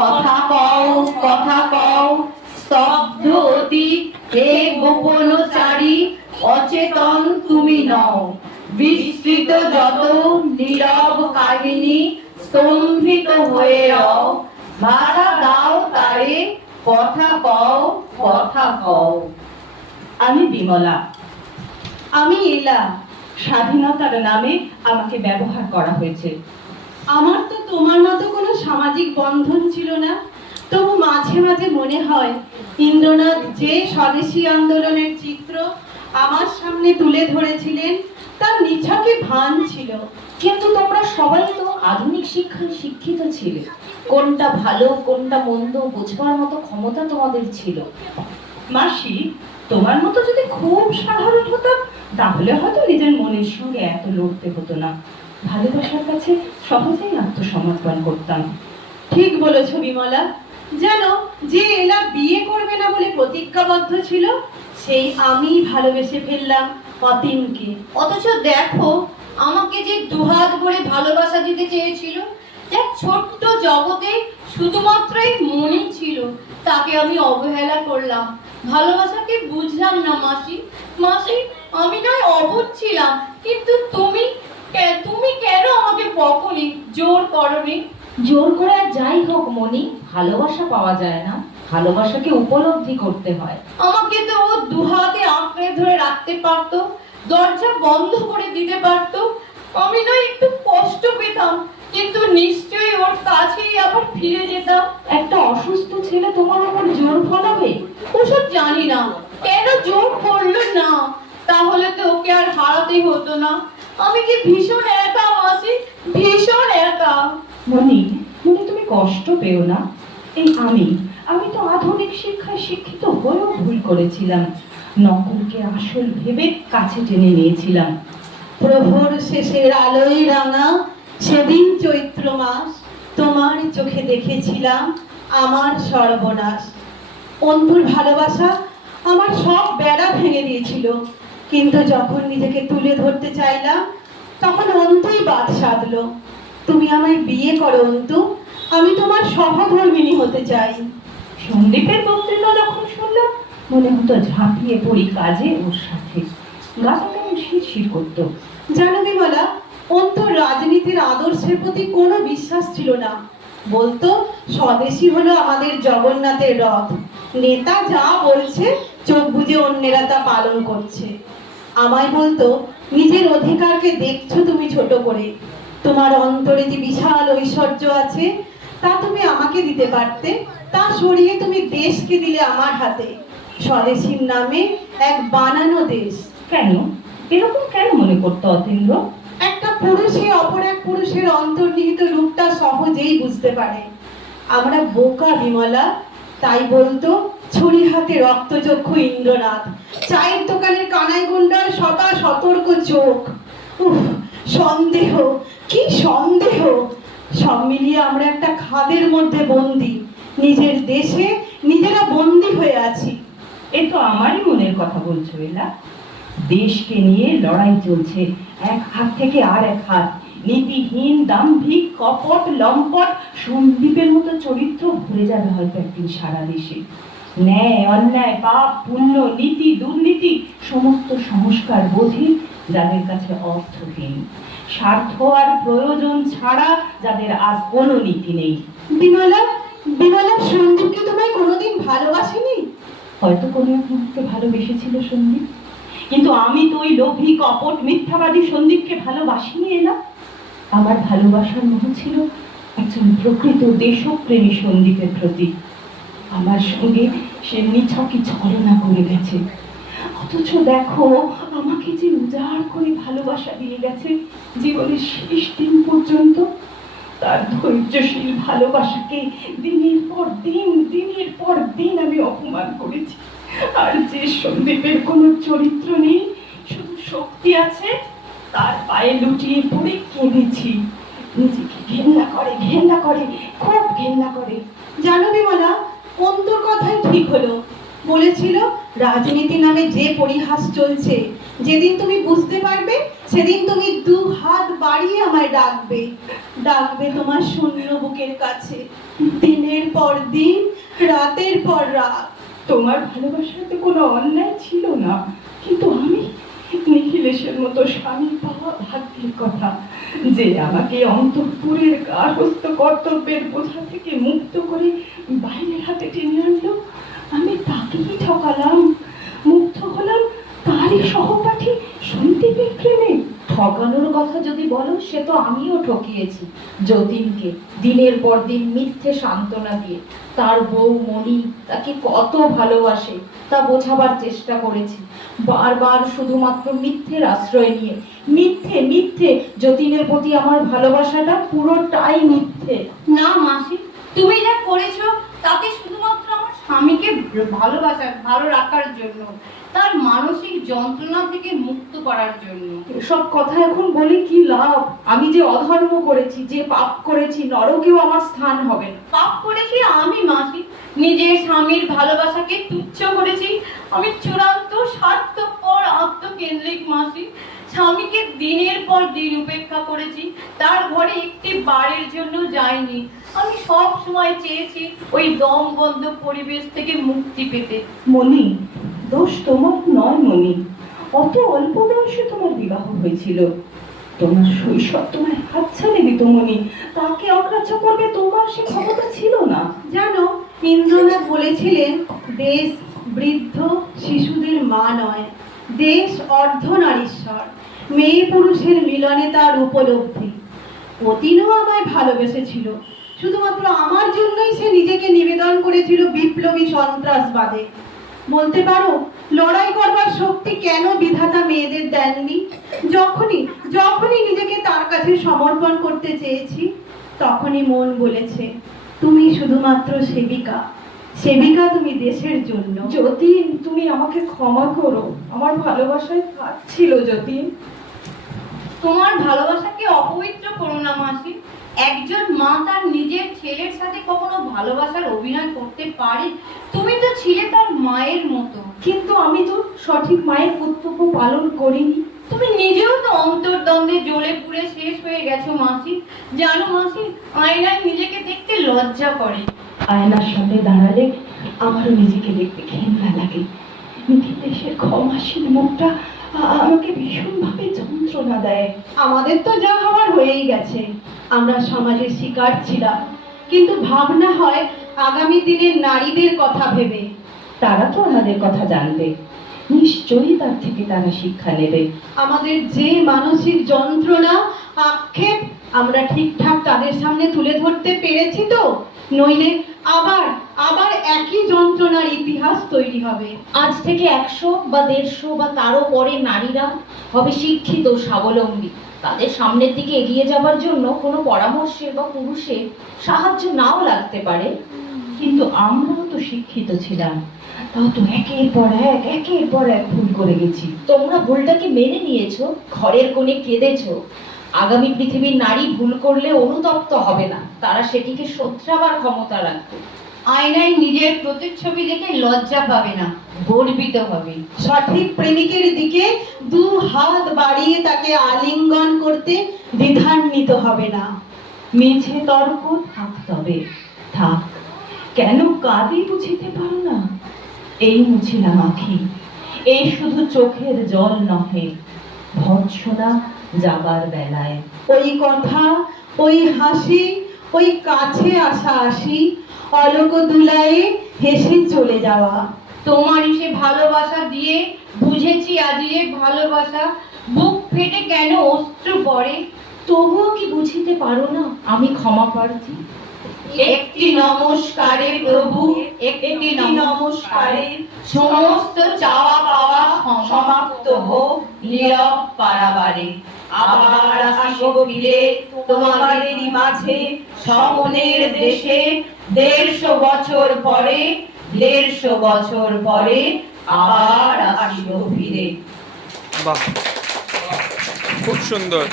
কথা কও, কথা কও, স্তব্ধ অতীত হে গোপনচারী, অচেতন তুমি নও। বিস্তৃত যত নীরব কাহিনী, স্তম্ভিত হয়ে রও। ভাড়া দাও তারে, কথা কও, কথা কও। আমি বিমলা। আমি এলা। স্বাধীনতার নামে আমাকে ব্যবহার করা হয়েছে। আমার তো তোমার মতো কোনো সামাজিক বন্ধন ছিল না, তবু মাঝে মাঝে মনে হয় ইন্দ্রনাথ যে স্বদেশী আন্দোলনের চিত্র আমার সামনে তুলে ধরেছিলেন তার নিছকে ভান ছিল। কিন্তু তোমরা সবাই তো আধুনিক শিক্ষায় শিক্ষিত ছিলে, কোনটা ভালো কোনটা মন্দ বোঝবার মতো ক্ষমতা তোমাদের ছিল। মাসি, তোমার মতো যদি খুব সাধারণ হতাম তাহলে হয়তো নিজের মনের সঙ্গে এত লড়তে হতো না। ভালোবাসার কাছে সহজেই আত্মসমর্পণ করতাম। ঠিক বলেছ বিমলা। যেন যে এলা বিয়ে করবে না বলে প্রতিজ্ঞাবদ্ধ ছিল, সেই আমি ভালোবেসে ফেললাম অতীনকে। অথচ দেখো, আমাকে যে দুহাত ভরে ভালোবাসা দিতে চেয়েছিল, এক ছোট্ট জগতে শুধুমাত্রই মনই ছিল, তাকে আমি অবহেলা করলাম। ভালোবাসাকে বুঝলাম না মাসি। মাসি, আমি নয় অবুঝ ছিলাম, কিন্তু তুমি কেন আমাকে বকনি, জোর করনি? জোর করে আর যাই হোক মনি, ভালোবাসা পাওয়া যায় না, ভালোবাসাকে উপলব্ধি করতে হয়। আমাকে তো ও দুহাতে আঁকড়ে ধরে রাখতে পারতো, দরজা বন্ধ করে দিতে পারতো। আমি নয় একটু কষ্ট পেতাম, কিন্তু নিশ্চয়ই ওর কাছেই আবার ফিরে যেতাম। একটা অসুস্থ ছেলে তোমার উপর জোর ফলাবে? ওসব জানি না, কেন জোর করলো না? তাহলে তো ওকে আর হারাতে হতো না। আমি কি ভীষণ একা মাসি, ভীষণ একা। মনি, মনি তুমি কষ্ট পেও না। এই আমি তো আধুনিক শিক্ষায় শিক্ষিত হয়েও ভুল করেছিলাম। নকলকে আসল ভেবে কাছে টেনে নিয়েছিলাম। প্রহর শেষের আলোয় রাঙা সেদিন চৈত্র মাস, তোমার চোখে দেখেছিলাম আমার সর্বনাশ। অন্ধুর ভালোবাসা আমার সব বেড়া ভেঙে দিয়েছিল, কিন্তু যখন নিজেকে তুলে ধরতে চাইলাম তখন অন্তুই বাদ সাধলো। তুমি আমায় বিয়ে করো অন্তু, আমি তোমার সহধর্মিণী হতে চাই। সন্দীপের বক্তৃতা যখন শুনলাম মনে হতো ঝাঁপিয়ে পড়ি কাজে ওর সাথে। গাটা কেমন শিরশির করতো। জানো বিমলা, অন্তুর রাজনীতির আদর্শের প্রতি কোনো বিশ্বাস ছিল না। বলতো স্বদেশী হলো আমাদের জগন্নাথের রথ, নেতা যা বলছে চোখ বুজে অন্যেরা তা পালন করছে। আমায় বলতো নিজের অধিকারকে দেখছো তুমি ছোট করে, তোমার অন্তরে যে বিশাল ঐশ্বর্য আছে তা তুমি আমাকে দিতে পারতে, তা সরিয়ে তুমি দেশকে দিলে আমার হাতে, স্বদেশীর নামে এক বানানো দেশ। কেন এরকম কেন মনে করতো অতীন্দ্র? একটা পুরুষে অপর এক পুরুষের অন্তর্নিহিত রূপটা সহজেই বুঝতে পারে। আমরা বোকা বিমলা, তাই বলতো ছুরি হাতে রক্তচক্ষু ইন্দ্রনাথ, চায়ের দোকানের কানাই গুন্ডার সদা সতর্ক চোখ। উফ, সন্দেহ, কি সন্দেহ! সব মিলিয়ে আমরা একটা খাদের মধ্যে বন্দি, নিজের দেশে নিজেরা বন্দি হয়ে আছি। এ তো আমারই মনের কথা বলছো এলা। দেশকে নিয়ে লড়াই চলছে এক হাত থেকে আর এক হাত। নীতিহীন, দাম্ভিক, কপট, লম্পট সন্দীপের মতো চরিত্র ভরে যাবে হয়তো একদিন সারা দেশে। ন্যায়, অন্যায়, পাপ, পুণ্য, নীতি, দুর্নীতি সমস্ত সংস্কার বোধে যাদের কাছে অর্থহীন, স্বার্থ আর প্রয়োজন ছাড়া যাদের আর কোনো নীতি নেই। বিমলা, সন্দীপকে তোমায় কোনোদিন ভালোবাসেনি? হয়তো কোনো এক মুহূর্তে ভালোবেসেছিল সন্দীপ, কিন্তু আমি তো ওই লোভী, কপট, মিথ্যাবাদী সন্দীপকে ভালোবাসিনি এলা। আমার ভালোবাসার মোহ ছিল একজন প্রকৃত দেশপ্রেমী সন্দীপের প্রতি। আমার সঙ্গে সে নিছকই ছলনা করে গেছে, অথচ দেখো আমাকে যে উজাড় করে ভালোবাসা দিয়ে গেছে জীবনের শেষ দিন পর্যন্ত। তার ধৈর্যশীল ভালোবাসাকে দিনের পর দিন আমি অপমান করেছি। আর যে সন্দীপের কোনো চরিত্র নেই, শুধু শক্তি আছে, তার পায়ে লুটিয়ে পড়ে কেঁদেছি। নিজেকে ঘেন্না করে, খুব ঘেন্না করে। জানো বিমলা, অন্তর কথাই ঠিক হলো। বলেছিল রাজনীতি নামে যে পরিহাস চলছে, যেদিন তুমি বুঝতে পারবে সেদিন তুমি দু হাত বাড়িয়ে আমায় ডাকবে, ডাকবে তোমার শূন্য বুকের কাছে, দিনের পর দিন, রাতের পর রাত। তোমার ভালোবাসাতে কোনো অন্যায় ছিল না, কিন্তু আমি নিখিলেশের মতো স্বামী পাওয়া ভাগ্যের কথা, যে আমাকে অন্তঃপুরের গার্হস্থ কর্তব্যের বোঝা থেকে মুক্ত করে বাইরের হাতে টেনে আনলো। আমি তাকেই ঠকালাম, মুগ্ধ হলাম তারই সহপাঠী সন্দীপের প্রেমে। ঠকানোর কথা যদি বলো, সে তো আমিও ঠকিয়েছি যতীনকে, দিনের পর দিন মিথ্যে সান্ত্বনা দিয়ে। তার বউ মণি তাকে কত ভালোবাসে তা বোঝাবার চেষ্টা করেছি, বারবার শুধুমাত্র মিথ্যের আশ্রয় নিয়ে। মিথ্যে মিথ্যে, যতীনের প্রতি আমার ভালোবাসাটা পুরোটাই মিথ্যে। না মাসি, তুমি যা করেছো তাতে শুধুমাত্র আমার স্বামীকে ভালো রাখার জন্য, তার মানসিক যন্ত্রণা থেকে মুক্ত করার জন্য। এসব কথা এখন বলে কি লাভ? আমি যে অধর্ম করেছি, যে পাপ করেছি, নরকেও আমার স্থান হবে না। পাপ করেছি আমি মাসি, নিজের স্বামীর ভালোবাসাকে তুচ্ছ করেছি। আমি চূড়ান্ত স্বার্থপর আত্মকেন্দ্রিক মাসি, স্বামীকে দিনের পর দিন উপেক্ষা করেছি, তার ঘরে একটি বারের জন্য যাইনি। আমি সব সময় চেয়েছি ওই দমবন্ধ পরিবেশ থেকে মুক্তি পেতে। মণি, দোষ তোমার নয় মণি, অত অল্প বয়সে তোমার বিবাহ হয়েছিল। তোমার শৈশব তোমার হাতছানি দিত মণি, তাকে অগ্রাহ্য করবে তোমার সে ক্ষমতা ছিল না। জানো, ইন্দ্রনাথ বলেছিলেন দেশ বৃদ্ধ শিশুদের মা নয়, দেশ অর্ধনারীশ্বর, মেয়ে পুরুষের মিলনে তার উপলব্ধি। অতীনও আমায় ভালোবেসেছিল, শুধুমাত্র আমার জন্যই সে নিজেকে নিবেদন করেছিল বিপ্লবী সন্ত্রাসবাদে। বলতে পারো লড়াই করবার শক্তি কেন বিধাতা মেয়েদের দেননি? যখনই যখনই নিজেকে তার কাছে সমর্পণ করতে চেয়েছি, তখনই মন বলেছে তুমি শুধুমাত্র সেবিকা, সেবিকা তুমি দেশের জন্য। যতীন, তুমি আমাকে ক্ষমা করো, আমার ভালোবাসায় ফাঁক ছিল যতীন। তোমার ভালোবাসাকে অপবিত্র করো না মাসি। একজন মা তার নিজের ছেলের সাথে কখনো ভালোবাসার অভিনয় করতে পারে? তুমি তো ছিলে তার মায়ের মতো। কিন্তু আমি তো সঠিক মায়ের কর্তব্য পালন করিনি। তুমি নিজেও তো অন্তর্দ্বন্দ্বে জ্বলে পুড়ে শেষ হয়ে গেছো মাসি। জানো মাসি, আয়নায় নিজেকে দেখতে লজ্জা করে। আয়নার সামনে দাঁড়ালে আমারও নিজেকে দেখতে ঘেন্না লাগে। নিখিলেশের ক্ষমাশীল মুখটা আমাকে ভীষণভাবে যন্ত্রণা দেয়। আমাদের তো যা হওয়ার হয়েই গেছে, আমরা সমাজের শিকার ছিলাম, কিন্তু ভাবনা হয় আগামী দিনের নারীদের কথা ভেবে। তারা তো আমাদের কথা জানবে, নিশ্চয়ই তার থেকে তারা শিক্ষা নেবে। আমাদের যে মানসিক যন্ত্রণা, আক্ষেপ আমরা ঠিকঠাক তাদের সামনে তুলে ধরতে পেরেছি তো? নইলে আবার আবার একই যন্ত্রণার ইতিহাস তৈরি হবে। আজ থেকে 100 বা 150 বা তারও পরে নারীরা হবে শিক্ষিত, স্বাবলম্বী। তাদের সামনের দিকে এগিয়ে যাবার জন্য কোনো পরামর্শের বা পুরুষের সাহায্য নাও লাগতে পারে। কিন্তু আমরাও তো শিক্ষিত ছিলাম, তাও তো একের পর এক ভুল করে গেছি। তোমরা ভুলটাকে মেনে নিয়েছো, ঘরের কোণে কেঁদেছো। আগামী পৃথিবীর নারী ভুল করলে অনুতপ্ত হবে না, তারা সেটিকে শোধরাবার ক্ষমতা রাখবে। আয়নায় নিজের প্রতিচ্ছবি দেখে লজ্জা পাবে না, গর্বিত হবে। সঠিক প্রেমিকের দিকে দু হাত বাড়িয়ে তাকে আলিঙ্গন করতে দ্বিধান্বিত হবে না। মিছে তর্ক থাক, তবে থাক। কেন কাঁদি বুঝিতে পারো না? এই মুছিলাম আখি, এই শুধু চোখের জল নহে, ভৎসনা যাবার বেলায়। ওই কথা, ওই হাসি, ওই কাছে আসা আসি, অলোক দুলায়ে হেসে চলে যাওয়া। তোমারই সে ভালোবাসা দিয়ে বুঝেছি আজিয়ে ভালোবাসা, বুক ফেটে কেন অশ্রু পড়ে। তবুও কি বুঝিতে পারো না আমি ক্ষমা প্রার্থী? একটি নমস্কারে প্রভু, একটি নমস্কারে সমস্ত চাওয়া পাওয়া সমাপ্ত হোক নীরব পারাবারে। আবার আসিব ফিরে তোমাদেরই মাঝে, স্বপনের দেশে। 150 বছর পরে, 150 বছর পরে আবার আসিব ফিরে। বাহ, খুব সুন্দর।